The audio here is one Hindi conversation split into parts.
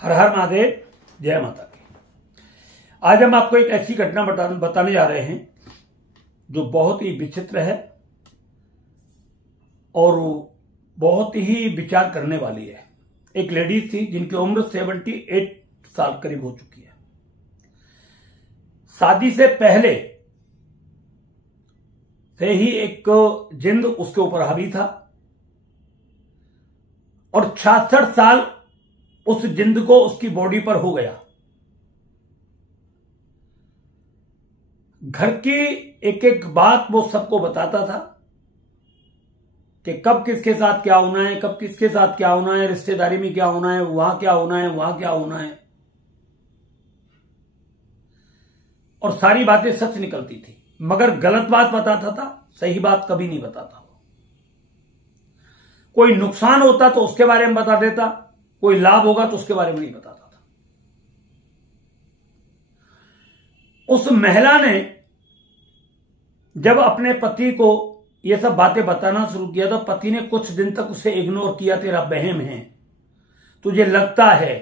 हर हर महादेव, जय माता की। आज हम आपको एक ऐसी घटना बताने जा रहे हैं जो बहुत ही विचित्र है और बहुत ही विचार करने वाली है। एक लेडीज थी जिनकी उम्र 78 साल करीब हो चुकी है। शादी से पहले से ही एक जिंद उसके ऊपर हावी था और 66 साल उस जिंद को उसकी बॉडी पर हो गया। घर की एक एक बात वो सबको बताता था कि कब किसके साथ क्या होना है, कब किसके साथ क्या होना है, रिश्तेदारी में क्या होना है, वहां क्या होना है, वहां क्या होना है। और सारी बातें सच निकलती थी, मगर गलत बात बताता था, सही बात कभी नहीं बताता। कोई नुकसान होता तो उसके बारे में बता देता, कोई लाभ होगा तो उसके बारे में नहीं बताता था। उस महिला ने जब अपने पति को ये सब बातें बताना शुरू किया तो पति ने कुछ दिन तक उसे इग्नोर किया। तेरा वहम है, तुझे लगता है,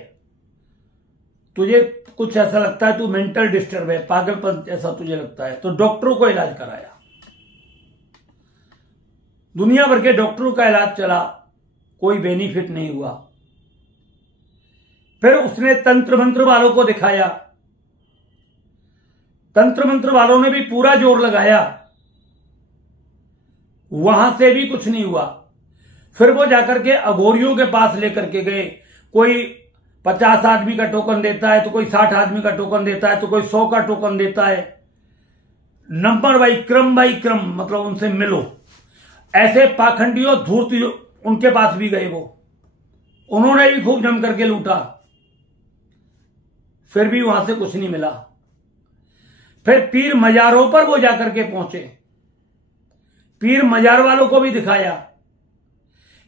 तुझे कुछ ऐसा लगता है, तू मेंटल डिस्टर्ब है, पागलपन ऐसा तुझे लगता है। तो डॉक्टरों को इलाज कराया, दुनिया भर के डॉक्टरों का इलाज चला, कोई बेनिफिट नहीं हुआ। फिर उसने तंत्र मंत्र वालों को दिखाया, तंत्र मंत्र वालों ने भी पूरा जोर लगाया, वहां से भी कुछ नहीं हुआ। फिर वो जाकर के अघोरियों के पास लेकर के गए। कोई 50 आदमी का टोकन देता है, तो कोई 60 आदमी का टोकन देता है, तो कोई 100 का टोकन देता है। नंबर बाई क्रम मतलब उनसे मिलो। ऐसे पाखंडियों धूर्तियों उनके पास भी गए, उन्होंने भी खूब जम करके लूटा, फिर भी वहां से कुछ नहीं मिला। फिर पीर मजारों पर वो जाकर के पहुंचे, पीर मजार वालों को भी दिखाया,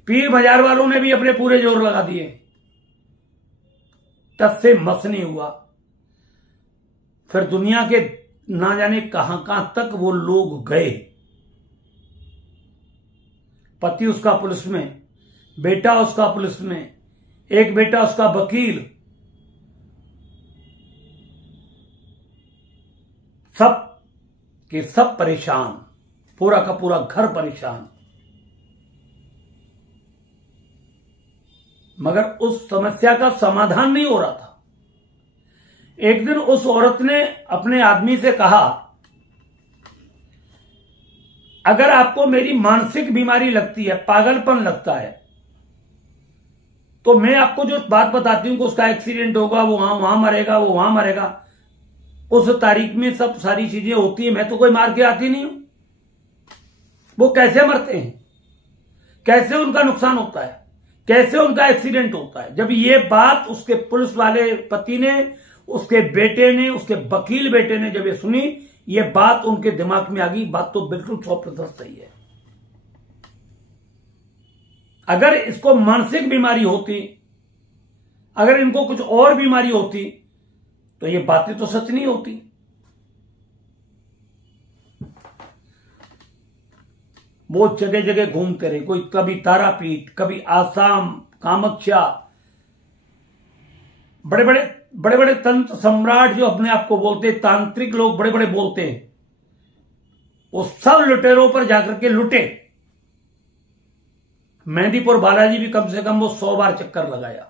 पीर मजार वालों ने भी अपने पूरे जोर लगा दिए, तब से मस नहीं हुआ। फिर दुनिया के ना जाने कहां कहां तक वो लोग गए। पति उसका पुलिस में, बेटा उसका पुलिस में, एक बेटा उसका वकील, सब के सब परेशान, पूरा का पूरा घर परेशान। मगर उस समस्या का समाधान नहीं हो रहा था। एक दिन उस औरत ने अपने आदमी से कहा, अगर आपको मेरी मानसिक बीमारी लगती है, पागलपन लगता है, तो मैं आपको जो बात बताती हूं कि उसका एक्सीडेंट होगा, वो वहां मरेगा, वो वहां मरेगा, उस तारीख में सब सारी चीजें होती है। मैं तो कोई मार के आती नहीं हूं। वो कैसे मरते हैं, कैसे उनका नुकसान होता है, कैसे उनका एक्सीडेंट होता है। जब ये बात उसके पुलिस वाले पति ने, उसके बेटे ने, उसके वकील बेटे ने जब ये सुनी, ये बात उनके दिमाग में आ गई, बात तो बिल्कुल 100% सही है। अगर इसको मानसिक बीमारी होती, अगर इनको कुछ और बीमारी होती, तो ये बातें तो सच नहीं होती। वो जगह जगह घूमते रहे, कोई कभी तारापीठ, कभी आसाम, कामाख्या। बड़े बड़े तंत्र सम्राट जो अपने आप को बोलते, तांत्रिक लोग बड़े बड़े बोलते हैं, वो सब लुटेरों पर जाकर के लुटे। मेहंदीपुर बालाजी भी कम से कम वो 100 बार चक्कर लगाया।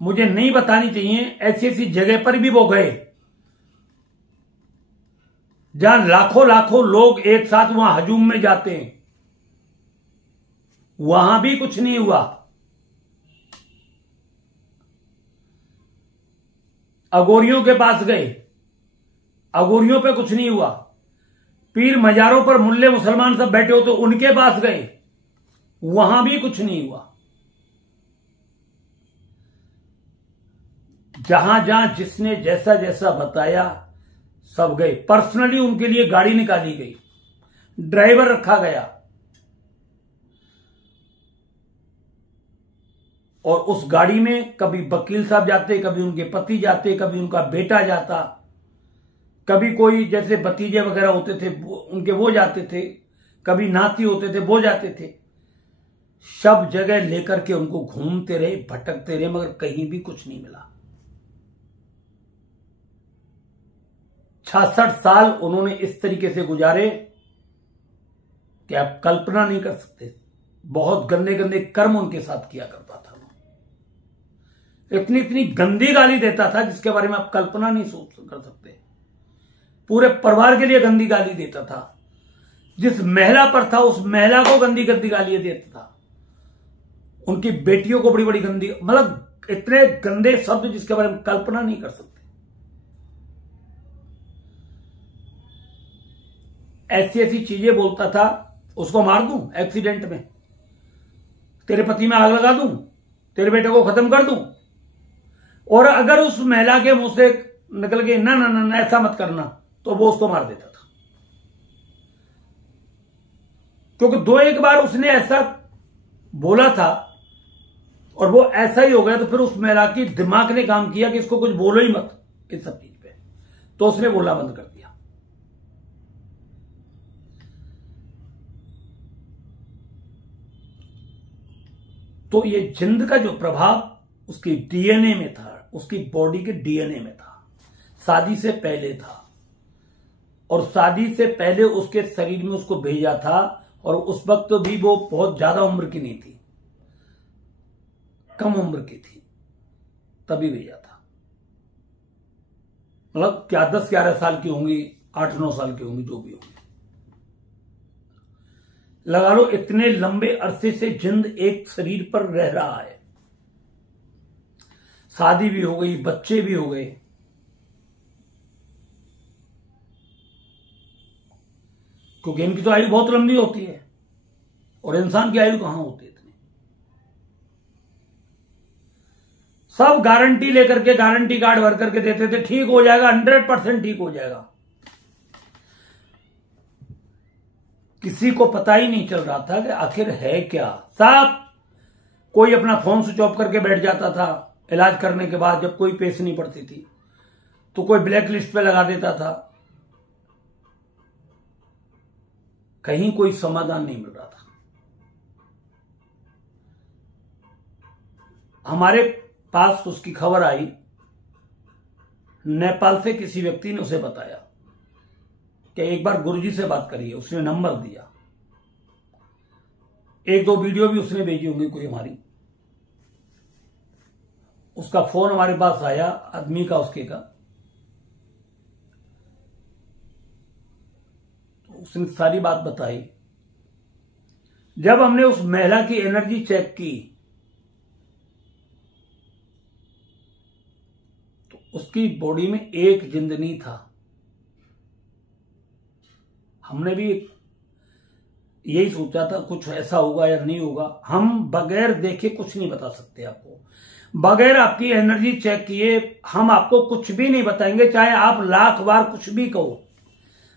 मुझे नहीं बतानी चाहिए, ऐसी ऐसी जगह पर भी वो गए जहां लाखों लाखों लोग एक साथ वहां हजूम में जाते हैं, वहां भी कुछ नहीं हुआ। अघोरियों के पास गए, अघोरियों पे कुछ नहीं हुआ। पीर मजारों पर मुल्ले मुसलमान सब बैठे हो तो उनके पास गए, वहां भी कुछ नहीं हुआ। जहां जहां जिसने जैसा जैसा बताया, सब गए। पर्सनली उनके लिए गाड़ी निकाली गई, ड्राइवर रखा गया, और उस गाड़ी में कभी वकील साहब जाते, कभी उनके पति जाते, कभी उनका बेटा जाता, कभी कोई जैसे भतीजे वगैरह होते थे उनके वो जाते थे, कभी नाती होते थे वो जाते थे। सब जगह लेकर के उनको घूमते रहे, भटकते रहे, मगर कहीं भी कुछ नहीं मिला। 66 साल उन्होंने इस तरीके से गुजारे कि आप कल्पना नहीं कर सकते। बहुत गंदे गंदे कर्म उनके साथ किया करता था। इतनी इतनी गंदी गाली देता था जिसके बारे में आप कल्पना नहीं सोच कर सकते। पूरे परिवार के लिए गंदी गाली देता था। जिस महिला पर था उस महिला को गंदी गंदी गालियां देता था। उनकी बेटियों को बड़ी बड़ी गंदी, मतलब इतने गंदे शब्द जिसके बारे में कल्पना नहीं कर सकते। ऐसी ऐसी चीजें बोलता था, उसको मार दूं एक्सीडेंट में, तेरे पति में आग लगा दूं, तेरे बेटे को खत्म कर दूं। और अगर उस महिला के मुंह से निकल के ना ना ना ऐसा मत करना, तो वो उसको मार देता था। क्योंकि 2-1 बार उसने ऐसा बोला था और वो ऐसा ही हो गया, तो फिर उस महिला की दिमाग ने काम किया कि इसको कुछ बोलो ही मत इस सब चीज पे, तो उसने बोलना बंद कर दिया। तो ये जिंद का जो प्रभाव उसकी डीएनए में था, उसकी बॉडी के डीएनए में था, शादी से पहले था। और शादी से पहले उसके शरीर में उसको भेजा था, और उस वक्त तो भी वो बहुत ज्यादा उम्र की नहीं थी, कम उम्र की थी, तभी भेजा था। मतलब क्या 10-11 साल की होंगी, 8-9 साल की होंगी, जो भी होंगी। लगा लो इतने लंबे अरसे से जिंद एक शरीर पर रह रहा है। शादी भी हो गई, बच्चे भी हो गए, क्योंकि इनकी तो आयु बहुत लंबी होती है और इंसान की आयु कहां होती है इतनी। सब गारंटी लेकर के, गारंटी कार्ड भर करके देते थे, ठीक हो जाएगा, 100% ठीक हो जाएगा। किसी को पता ही नहीं चल रहा था कि आखिर है क्या। सब कोई अपना फोन स्विच ऑफ करके बैठ जाता था इलाज करने के बाद, जब कोई पेश नहीं पड़ती थी, तो कोई ब्लैक लिस्ट पे लगा देता था। कहीं कोई समाधान नहीं मिल रहा था। हमारे पास उसकी खबर आई, नेपाल से किसी व्यक्ति ने उसे बताया कि एक बार गुरुजी से बात करिए। उसने नंबर दिया, 1-2 वीडियो भी उसने भेजी होंगी कोई हमारी। उसका फोन हमारे पास आया, आदमी का, उसके का। तो उसने सारी बात बताई। जब हमने उस महिला की एनर्जी चेक की तो उसकी बॉडी में एक जिंद नहीं था। हमने भी यही सोचा था कुछ ऐसा होगा या नहीं होगा। हम बगैर देखे कुछ नहीं बता सकते आपको, बगैर आपकी एनर्जी चेक किए हम आपको कुछ भी नहीं बताएंगे, चाहे आप लाख बार कुछ भी कहो।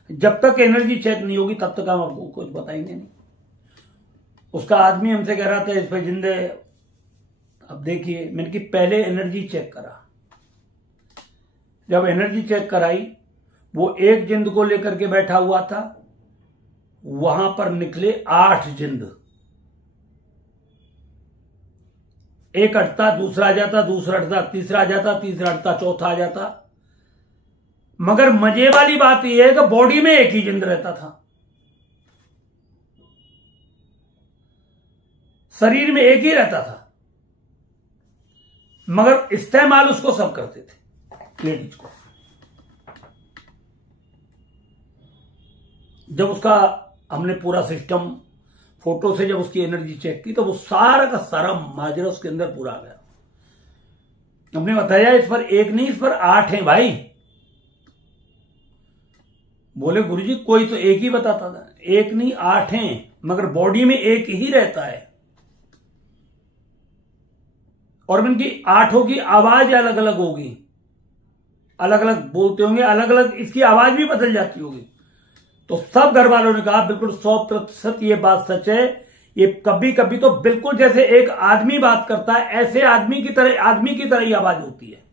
जब तक एनर्जी चेक नहीं होगी तब तक हम आपको कुछ बताएंगे नहीं। उसका आदमी हमसे कह रहा था इस पे जिंदे। अब देखिए, मैंने कि पहले एनर्जी चेक करा। जब एनर्जी चेक कराई, वो एक जिंद को लेकर के बैठा हुआ था, वहां पर निकले 8 जिंद। एक अटता, दूसरा आ जाता, दूसरा अटता, तीसरा आ जाता, तीसरा अटता, चौथा आ जाता। मगर मजे वाली बात यह है कि बॉडी में एक ही जिंद रहता था, शरीर में एक ही रहता था, मगर इस्तेमाल उसको सब करते थे, लेडीज को। जब उसका हमने पूरा सिस्टम फोटो से जब उसकी एनर्जी चेक की, तो वो सारा का सारा माजरा उसके अंदर पूरा आ गया। हमने बताया इस पर एक नहीं, इस पर 8 हैं भाई। बोले गुरुजी कोई तो एक ही बताता था। एक नहीं 8 हैं, मगर बॉडी में एक ही रहता है। और इनकी 8 की आवाज अलग अलग होगी, अलग अलग बोलते होंगे, अलग अलग इसकी आवाज भी बदल जाती होगी। तो सब घर वालों ने कहा बिल्कुल 100% ये बात सच है। ये कभी कभी तो बिल्कुल जैसे एक आदमी बात करता है, ऐसे आदमी की तरह ही आवाज होती है।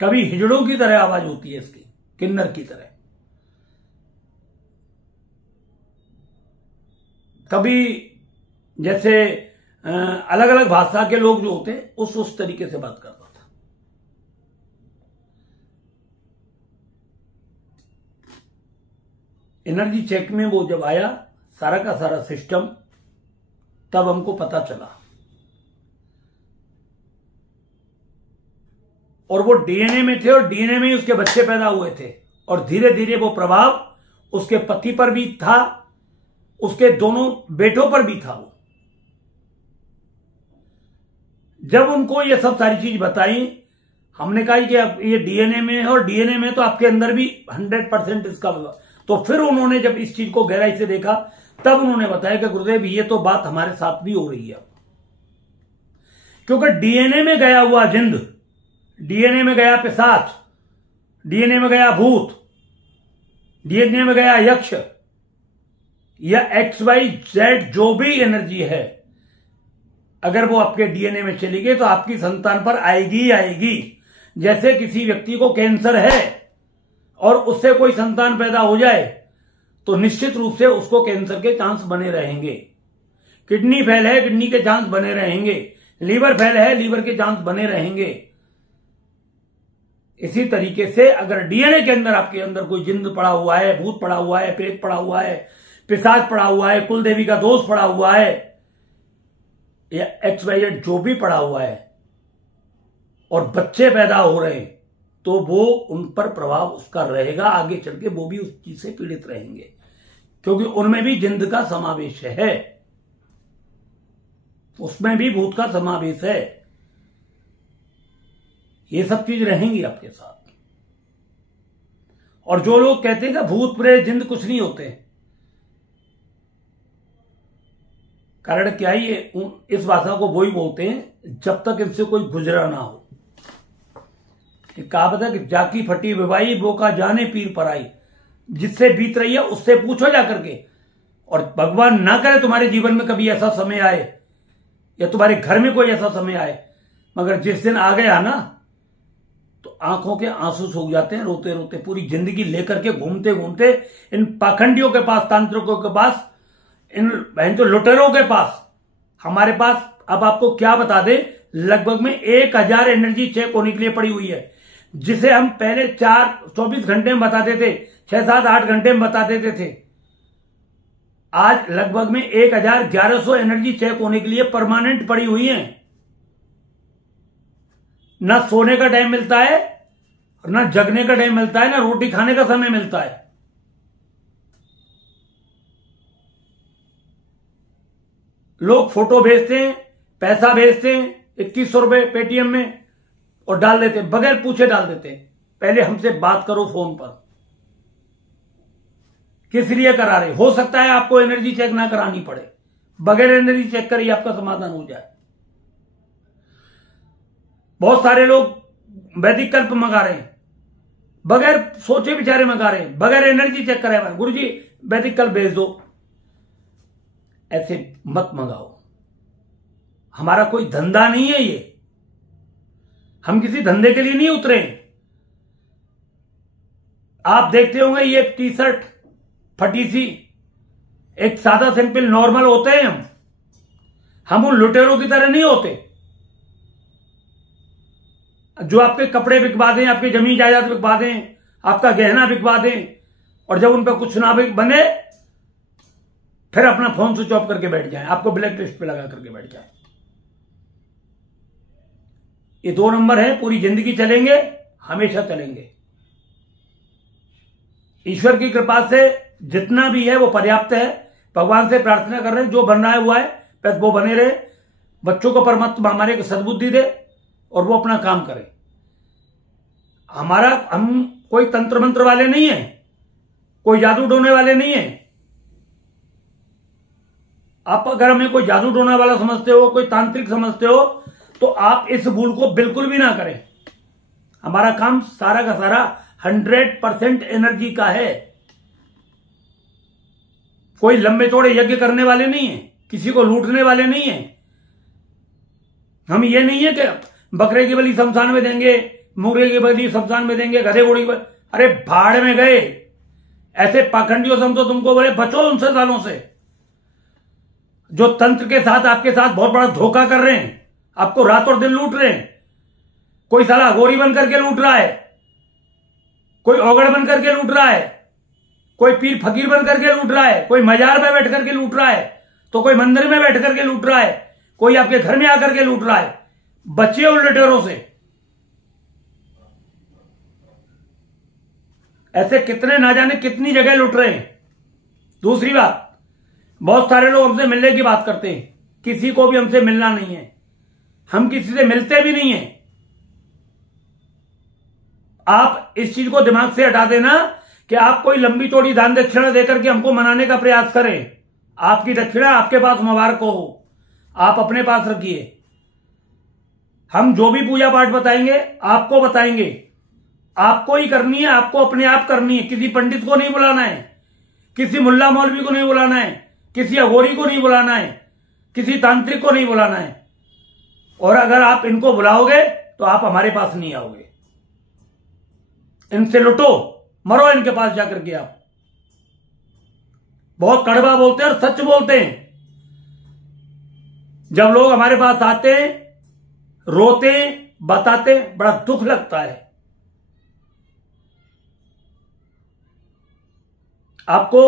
कभी हिजड़ों की तरह आवाज होती है इसकी, किन्नर की तरह। कभी जैसे अलग अलग भाषा के लोग जो होते हैं उस तरीके से बात करता था। एनर्जी चेक में वो जब आया सारा का सारा सिस्टम, तब हमको पता चला। और वो डीएनए में थे और डीएनए में ही उसके बच्चे पैदा हुए थे, और धीरे धीरे वो प्रभाव उसके पति पर भी था, उसके दोनों बेटों पर भी था। वो जब उनको ये सब सारी चीज बताई, हमने कहा कि अब ये डीएनए में है और डीएनए में तो आपके अंदर भी 100% इसका होगा। तो फिर उन्होंने जब इस चीज को गहराई से देखा, तब उन्होंने बताया कि गुरुदेव ये तो बात हमारे साथ भी हो रही है। क्योंकि डीएनए में गया हुआ जिंद, डीएनए में गया पिशाच, डीएनए में गया भूत, डीएनए में गया यक्ष या XYZ जो भी एनर्जी है, अगर वो आपके डीएनए में चली गई तो आपकी संतान पर आएगी ही आएगी। जैसे किसी व्यक्ति को कैंसर है और उससे कोई संतान पैदा हो जाए तो निश्चित रूप से उसको कैंसर के चांस बने रहेंगे। किडनी फेल है, किडनी के चांस बने रहेंगे। लीवर फेल है, लीवर के चांस बने रहेंगे। इसी तरीके से अगर डीएनए के अंदर आपके अंदर कोई जिन्न पड़ा हुआ है, भूत पड़ा हुआ है, प्रेत पड़ा हुआ है, पिशाच पड़ा हुआ है, कुल देवी का दोष पड़ा हुआ है, या XYZ जो भी पड़ा हुआ है, और बच्चे पैदा हो रहे हैं, तो वो उन पर प्रभाव उसका रहेगा। आगे चल के वो भी उस चीज से पीड़ित रहेंगे, क्योंकि उनमें भी जिंद का समावेश है, उसमें भी भूत का समावेश है। ये सब चीज रहेंगी आपके साथ। और जो लोग कहते हैं कि भूत प्रेत जिंद कुछ नहीं होते, कारण क्या है, ये इस भाषा को वो ही बोलते हैं जब तक इनसे कोई गुजरा ना हो। कहावत है कि जाकी फटी विवाई वो का जाने पीर पर आई। जिससे बीत रही है उससे पूछो जाकर के। और भगवान ना करे तुम्हारे जीवन में कभी ऐसा समय आए या तुम्हारे घर में कोई ऐसा समय आए, मगर जिस दिन आ गया ना तो आंखों के आंसू सूख जाते हैं, रोते रोते पूरी जिंदगी लेकर के घूमते घूमते इन पाखंडियों के पास, तांत्रिकों के पास, इन बहन तो लुटेरों के पास। हमारे पास अब आपको क्या बता दे, लगभग में 1000 एनर्जी चेक होने के लिए पड़ी हुई है, जिसे हम पहले 24 घंटे में बताते थे, 6, 7, 8 घंटे में बता देते थे। आज लगभग में 1100 एनर्जी चेक होने के लिए परमानेंट पड़ी हुई है। ना सोने का टाइम मिलता है, ना जगने का टाइम मिलता है, ना रोटी खाने का समय मिलता है। लोग फोटो भेजते हैं, पैसा भेजते हैं 2100 रुपए पेटीएम में और डाल देते हैं, बगैर पूछे डाल देते हैं। पहले हमसे बात करो फोन पर, किस लिए करा रहे। हो सकता है आपको एनर्जी चेक ना करानी पड़े, बगैर एनर्जी चेक करिए आपका समाधान हो जाए। बहुत सारे लोग वैदिक कल्प मंगा रहे हैं, बगैर सोचे विचारे मंगा रहे हैं, बगैर एनर्जी चेक करे। गुरुजी वैदिक कल्प भेज दो, ऐसे मत मंगाओ। हमारा कोई धंधा नहीं है ये, हम किसी धंधे के लिए नहीं उतरे। आप देखते होंगे ये टी शर्ट फटी सी, एक सादा सिंपल नॉर्मल होते हैं हम उन लुटेरों की तरह नहीं होते जो आपके कपड़े बिकवा दें, आपकी जमीन जायदाद बिकवा दें, आपका गहना बिकवा दें, और जब उन पर कुछ ना बने फिर अपना फोन स्विच ऑफ करके बैठ जाएं, आपको ब्लैक लिस्ट पे लगा करके बैठ जाएं। ये 2 नंबर है, पूरी जिंदगी चलेंगे, हमेशा चलेंगे। ईश्वर की कृपा से जितना भी है वो पर्याप्त है। भगवान से प्रार्थना कर रहे हैं, जो बन रहा है हुआ है, बस वो बने रहे। बच्चों को परमात्मा हमारे को सद्बुद्धि दे और वो अपना काम करे। हम कोई तंत्र मंत्र वाले नहीं है, कोई जादू टोने वाले नहीं है। आप अगर हमें कोई जादू टोना वाला समझते हो, कोई तांत्रिक समझते हो, तो आप इस भूल को बिल्कुल भी ना करें। हमारा काम सारा का सारा 100% एनर्जी का है। कोई लंबे चौड़े यज्ञ करने वाले नहीं है, किसी को लूटने वाले नहीं है। हम ये नहीं है कि बकरे की बलि शमशान में देंगे, मुर्गे की बलि शमशान में देंगे, गधे घोड़े की बलि। अरे भाड़ में गए। ऐसे पाखंडियों से हम तो तुमको बोले बचो उनसे सालों से। जो तंत्र के साथ आपके साथ बहुत बड़ा धोखा कर रहे हैं, आपको रात और दिन लूट रहे हैं। कोई साला अघोरी बन करके लूट रहा है, कोई औगड़ बन करके लूट रहा है, कोई पीर फकीर बन करके लूट रहा है, कोई मजार में बैठ करके लूट रहा है, तो कोई मंदिर में बैठ करके लूट रहा है, कोई आपके घर में आकर के लूट रहा है। बचिए उन लुटेरों से। ऐसे कितने ना जाने कितनी जगह लुट रहे हैं। दूसरी बात, बहुत सारे लोग हमसे मिलने की बात करते हैं, किसी को भी हमसे मिलना नहीं है, हम किसी से मिलते भी नहीं है। आप इस चीज को दिमाग से हटा देना कि आप कोई लंबी चौड़ी दान दक्षिणा देकर के हमको मनाने का प्रयास करें। आपकी दक्षिणा आपके पास मुबारक हो, आप अपने पास रखिए। हम जो भी पूजा पाठ बताएंगे आपको बताएंगे, आपको ही करनी है, आपको अपने आप करनी है। किसी पंडित को नहीं बुलाना है, किसी मुल्ला मौलवी को नहीं बुलाना है, किसी अघोरी को नहीं बुलाना है, किसी तांत्रिक को नहीं बुलाना है। और अगर आप इनको बुलाओगे तो आप हमारे पास नहीं आओगे। इनसे लुटो, मरो इनके पास जाकर के। आप बहुत कड़वा बोलते हैं और सच बोलते हैं। जब लोग हमारे पास आते हैं, रोते हैं, बताते हैं, बड़ा दुख लगता है। आपको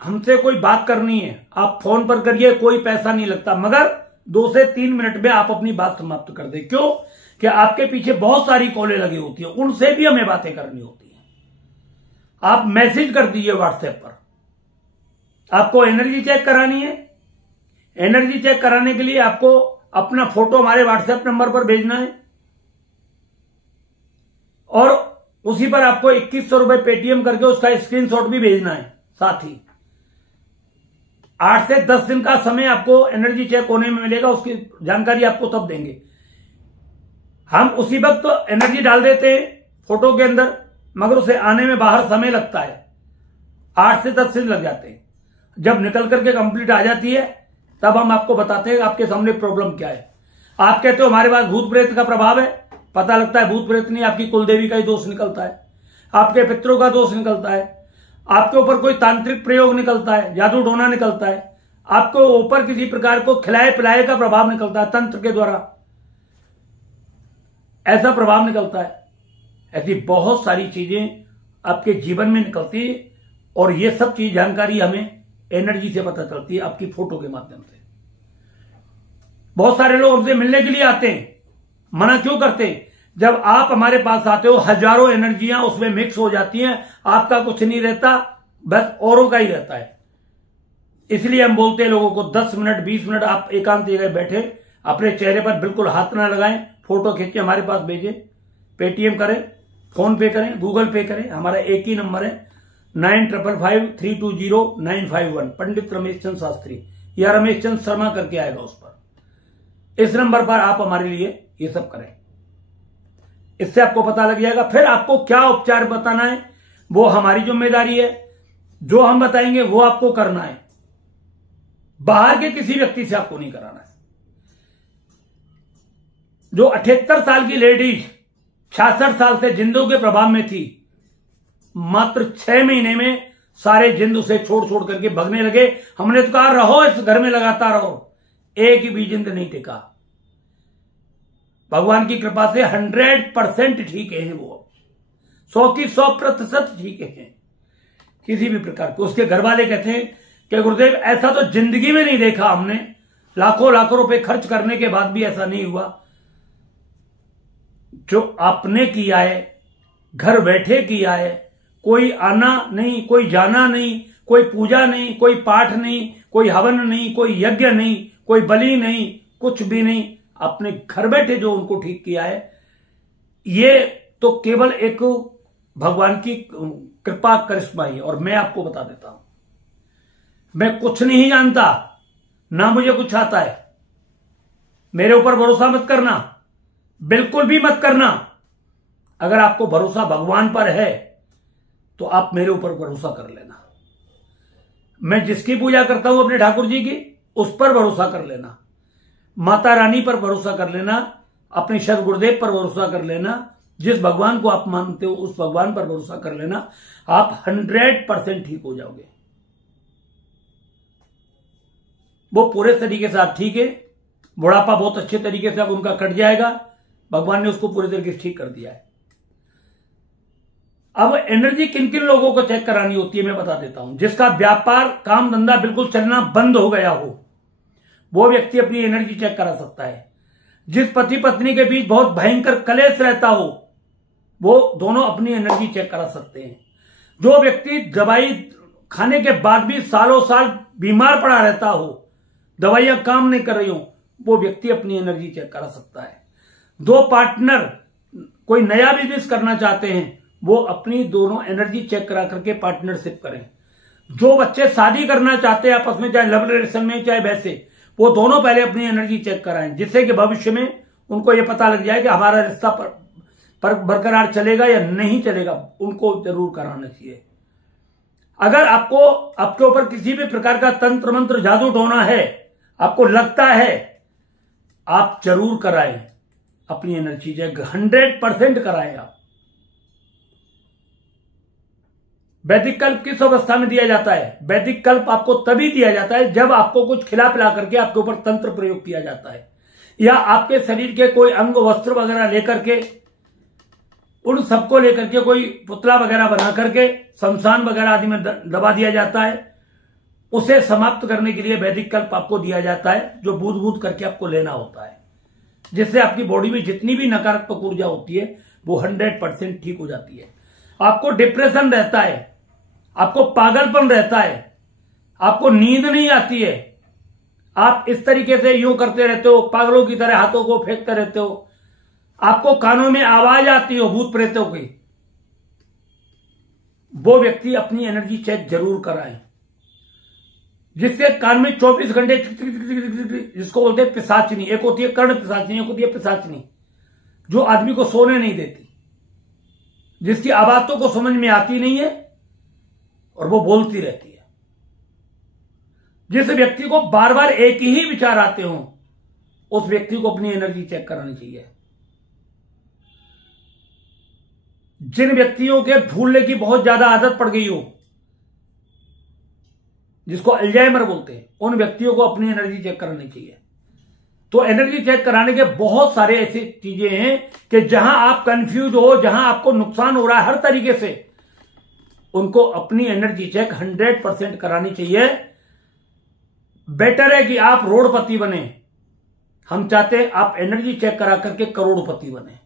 हमसे कोई बात करनी है, आप फोन पर करिए, कोई पैसा नहीं लगता, मगर 2 से 3 मिनट में आप अपनी बात समाप्त कर दें। क्यों? कि आपके पीछे बहुत सारी कॉलें लगी होती है, उनसे भी हमें बातें करनी होती है। आप मैसेज कर दीजिए व्हाट्सएप पर। आपको एनर्जी चेक करानी है, एनर्जी चेक कराने के लिए आपको अपना फोटो हमारे व्हाट्सएप नंबर पर भेजना है और उसी पर आपको 2100 रुपए पेटीएम करके उसका स्क्रीनशॉट भी भेजना है। साथ ही 8 से 10 दिन का समय आपको एनर्जी चेक होने में मिलेगा, उसकी जानकारी आपको तब देंगे। हम उसी वक्त तो एनर्जी डाल देते हैं फोटो के अंदर, मगर उसे आने में बाहर समय लगता है, 8 से 10 दिन लग जाते हैं। जब निकल करके कंप्लीट आ जाती है तब हम आपको बताते हैं आपके सामने प्रॉब्लम क्या है। आप कहते हो हमारे पास भूत प्रेत का प्रभाव है, पता लगता है भूत प्रेत नहीं, आपकी कुलदेवी का ही दोष निकलता है, आपके पितरों का दोष निकलता है, आपके ऊपर कोई तांत्रिक प्रयोग निकलता है, जादू टोना निकलता है, आपको ऊपर किसी प्रकार को खिलाए पिलाए का प्रभाव निकलता है, तंत्र के द्वारा ऐसा प्रभाव निकलता है। ऐसी बहुत सारी चीजें आपके जीवन में निकलती है और ये सब चीज जानकारी हमें एनर्जी से पता चलती है, आपकी फोटो के माध्यम से। बहुत सारे लोग हमसे मिलने के लिए आते हैं, मना क्यों करते हैं? जब आप हमारे पास आते हो हजारों एनर्जियां उसमें मिक्स हो जाती हैं, आपका कुछ नहीं रहता, बस औरों का ही रहता है। इसलिए हम बोलते हैं लोगों को 10 मिनट 20 मिनट आप एकांत जगह बैठे, अपने चेहरे पर बिल्कुल हाथ ना लगाएं, फोटो खींच के हमारे पास भेजें, पेटीएम करें, फोन पे करें, गूगल पे करें। हमारा एक ही नंबर है 9555320951, पंडित रमेश चंद शास्त्री या रमेश चंद शर्मा करके आएगा उस पर। इस नंबर पर आप हमारे लिए ये सब करें, इससे आपको पता लग जाएगा। फिर आपको क्या उपचार बताना है वो हमारी जिम्मेदारी है, जो हम बताएंगे वो आपको करना है, बाहर के किसी व्यक्ति से आपको नहीं कराना है। जो 78 साल की लेडीज 66 साल से जिंदों के प्रभाव में थी, मात्र 6 महीने में सारे जिंद उसे छोड़ छोड़ करके भगने लगे। हमने तो कहा रहो इस घर में लगातार रहो, एक भी जिंद नहीं टिका। भगवान की कृपा से 100% ठीक है वो, 100 की 100% ठीक है किसी भी प्रकार के। उसके घर वाले कहते हैं कि गुरुदेव ऐसा तो जिंदगी में नहीं देखा हमने, लाखों लाखों रुपए खर्च करने के बाद भी ऐसा नहीं हुआ। जो आपने किया है, घर बैठे किया है, कोई आना नहीं, कोई जाना नहीं, कोई पूजा नहीं, कोई पाठ नहीं, कोई हवन नहीं, कोई यज्ञ नहीं, कोई बलि नहीं, कुछ भी नहीं, अपने घर बैठे जो उनको ठीक किया है, ये तो केवल एक भगवान की कृपा करिश्मा ही है। और मैं आपको बता देता हूं, मैं कुछ नहीं जानता, ना मुझे कुछ आता है। मेरे ऊपर भरोसा मत करना, बिल्कुल भी मत करना। अगर आपको भरोसा भगवान पर है तो आप मेरे ऊपर भरोसा कर लेना। मैं जिसकी पूजा करता हूं अपने ठाकुर जी की, उस पर भरोसा कर लेना, माता रानी पर भरोसा कर लेना, अपने सद गुरुदेव पर भरोसा कर लेना, जिस भगवान को आप मानते हो उस भगवान पर भरोसा कर लेना। आप 100% ठीक हो जाओगे। वो पूरे तरीके से आप ठीक है, बुढ़ापा बहुत अच्छे तरीके से अब उनका कट जाएगा, भगवान ने उसको पूरे तरीके से ठीक कर दिया है। अब एनर्जी किन किन लोगों को चेक करानी होती है मैं बता देता हूं। जिसका व्यापार काम धंधा बिल्कुल चलना बंद हो गया हो, वो व्यक्ति अपनी एनर्जी चेक करा सकता है। जिस पति पत्नी के बीच बहुत भयंकर कलेश रहता हो, वो दोनों अपनी एनर्जी चेक करा सकते हैं। जो व्यक्ति दवाई खाने के बाद भी सालों साल बीमार पड़ा रहता हो, दवाइयां काम नहीं कर रही हो, वो व्यक्ति अपनी एनर्जी चेक करा सकता है। दो पार्टनर कोई नया बिजनेस करना चाहते हैं, वो अपनी दोनों एनर्जी चेक करा करके पार्टनरशिप करें। जो बच्चे शादी करना चाहते हैं आपस में, चाहे लव रिलेशन में चाहे वैसे, वो दोनों पहले अपनी एनर्जी चेक कराएं, जिससे कि भविष्य में उनको ये पता लग जाए कि हमारा रिश्ता पर बरकरार चलेगा या नहीं चलेगा। उनको जरूर कराना चाहिए। अगर आपको आपके ऊपर किसी भी प्रकार का तंत्र मंत्र जादू टोना है, आपको लगता है, आप जरूर कराएं अपनी एनर्जी चेक, 100% कराएं आप। वैदिक कल्प किस अवस्था में दिया जाता है? वैदिक कल्प आपको तभी दिया जाता है जब आपको कुछ खिला पिला करके आपके ऊपर तंत्र प्रयोग किया जाता है, या आपके शरीर के कोई अंग वस्त्र वगैरह लेकर के, उन सबको लेकर के कोई पुतला वगैरह बना करके शमशान वगैरह आदि में दबा दिया जाता है। उसे समाप्त करने के लिए वैदिक कल्प आपको दिया जाता है, जो बूंद बूंद करके आपको लेना होता है, जिससे आपकी बॉडी में जितनी भी नकारात्मक ऊर्जा होती है वो 100% ठीक हो जाती है। आपको डिप्रेशन रहता है, आपको पागलपन रहता है, आपको नींद नहीं आती है, आप इस तरीके से यूं करते रहते हो, पागलों की तरह हाथों को फेंकते रहते हो, आपको कानों में आवाज आती हो भूत प्रेतों की, वो व्यक्ति अपनी एनर्जी चेक जरूर कराएं। जिसके कान में 24 घंटे जिसको बोलते हैं पिशाचनी, एक होती है कर्ण पिशाचनी, एक होती है पिशाचनी, जो आदमी को सोने नहीं देती, जिसकी आवाज तो को समझ में आती नहीं है और वो बोलती रहती है। जिस व्यक्ति को बार बार एक ही विचार आते हो, उस व्यक्ति को अपनी एनर्जी चेक करानी चाहिए। जिन व्यक्तियों के भूलने की बहुत ज्यादा आदत पड़ गई हो, जिसको अल्जाइमर बोलते हैं, उन व्यक्तियों को अपनी एनर्जी चेक करानी चाहिए। तो एनर्जी चेक कराने के बहुत सारे ऐसी चीजें हैं कि जहां आप कंफ्यूज हो, जहां आपको नुकसान हो रहा है हर तरीके से, उनको अपनी एनर्जी चेक 100% करानी चाहिए। बेटर है कि आप रोडपति बने, हम चाहते हैं आप एनर्जी चेक करा करके करोड़पति बने।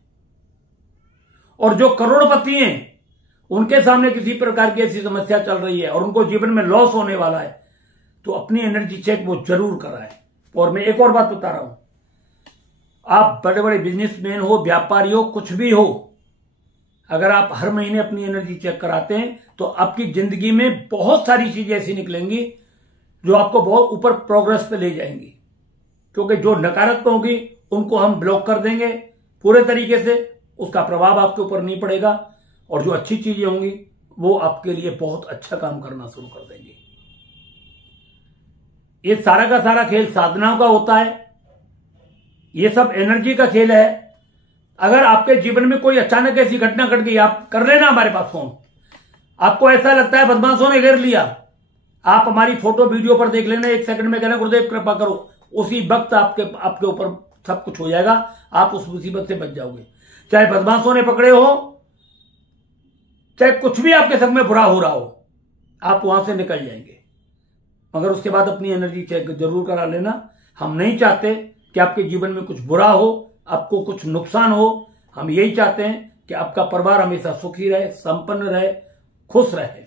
और जो करोड़पति हैं उनके सामने किसी प्रकार की ऐसी समस्या चल रही है और उनको जीवन में लॉस होने वाला है, तो अपनी एनर्जी चेक वो जरूर कराएं। और मैं एक और बात बता रहा हूं, आप बड़े बड़े बिजनेसमैन हो, व्यापारी हो, कुछ भी हो, अगर आप हर महीने अपनी एनर्जी चेक कराते हैं तो आपकी जिंदगी में बहुत सारी चीजें ऐसी निकलेंगी जो आपको बहुत ऊपर प्रोग्रेस पे ले जाएंगी। क्योंकि जो नकारात्मक होगी उनको हम ब्लॉक कर देंगे पूरे तरीके से, उसका प्रभाव आपके ऊपर नहीं पड़ेगा, और जो अच्छी चीजें होंगी वो आपके लिए बहुत अच्छा काम करना शुरू कर देंगे। ये सारा का सारा खेल साधनाओं का होता है, ये सब एनर्जी का खेल है। अगर आपके जीवन में कोई अचानक ऐसी घटना घट गई, आप कर लेना हमारे पास फोन, आपको ऐसा लगता है बदमाशों ने घेर लिया, आप हमारी फोटो वीडियो पर देख लेना, 1 सेकंड में कहना गुरुदेव कृपा करो, उसी वक्त आपके ऊपर सब कुछ हो जाएगा, आप उस मुसीबत से बच जाओगे। चाहे बदमाशों ने पकड़े हो, चाहे कुछ भी आपके संग में बुरा हो रहा हो, आप वहां से निकल जाएंगे। मगर उसके बाद अपनी एनर्जी चेक जरूर करा लेना। हम नहीं चाहते कि आपके जीवन में कुछ बुरा हो, आपको कुछ नुकसान हो। हम यही चाहते हैं कि आपका परिवार हमेशा सुखी रहे, संपन्न रहे, खुश रहे।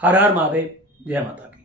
हर हर महादेव, जय माता की।